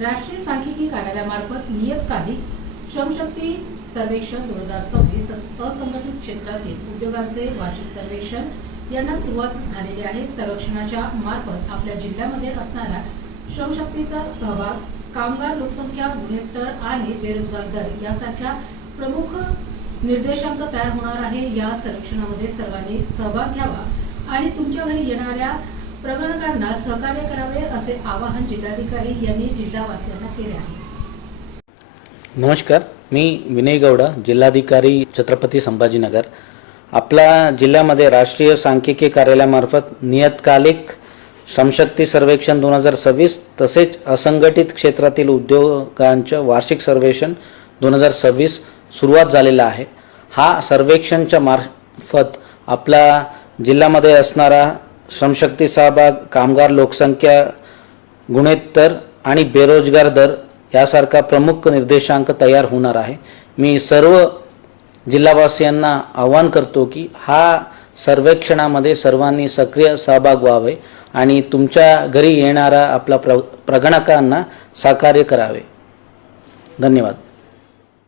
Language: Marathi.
राष्ट्रीय सांख्यिकी कार्यालयामार्फत नियतकालिक श्रमशक्ती सर्वेक्षण 2026 तसेच असंघटित क्षेत्रातील उद्योगांचे वार्षिक सर्वेक्षण यांना सुरुवात झालेली आहे। सर्वेक्षणाच्या मार्फत आपल्या जिल्ह्यामध्ये असणारा श्रमशक्तीचा सहभाग, कामगार लोकसंख्या, गुणोत्तर आणि बेरोजगार दर यासारख्या प्रमुख निर्देशांक तयार होणार आहे। या सर्वेक्षणामध्ये सर्वांनी सहभाग घ्यावा आणि तुमच्या घरी येणाऱ्या प्रगणकांना सहकार्य करावे असे आवाहन जिल्हाधिकारी यांनी जिल्हावासियांना केले आहे। नमस्कार, मी विनय गौडा, जिल्हाधिकारी छत्रपती संभाजीनगर। आपल्या जिल्ह्यामध्ये राष्ट्रीय सांख्यिकी कार्यालयामार्फत नियतकालिक श्रमशक्ती सर्वेक्षण 2026 तसेच असंघटित क्षेत्रातील उद्योगांचे वार्षिक सर्वेक्षण 2026 सुरुवात झालेला आहे। हा सर्वेक्षणच्या मार्फत आपल्या जिल्ह्यामध्ये असणारा श्रमशक्ती सहभाग, कामगार लोकसंख्या, गुणोत्तर आणि बेरोजगार दर यासारखा प्रमुख निर्देशांक तयार होणार आहे। मी सर्व जिल्हावासियांना आवाहन करतो की हा सर्वेक्षणामध्ये सर्वांनी सक्रिय सहभाग व्हावे आणि तुमच्या घरी येणारा आपल्या प्रगणकांना सहकार्य करावे। धन्यवाद।